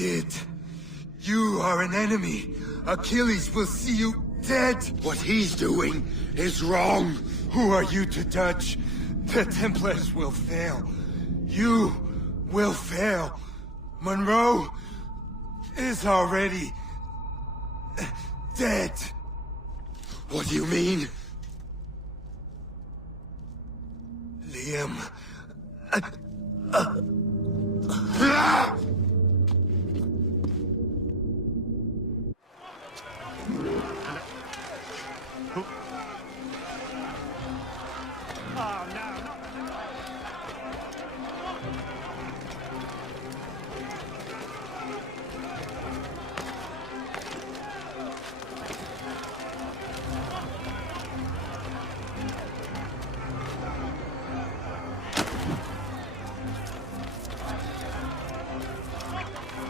did. You are an enemy. Achilles will see you dead. What he's doing is wrong. Who are you to judge? The Templars will fail. You will fail. Monroe is already dead. What do you mean? Liam.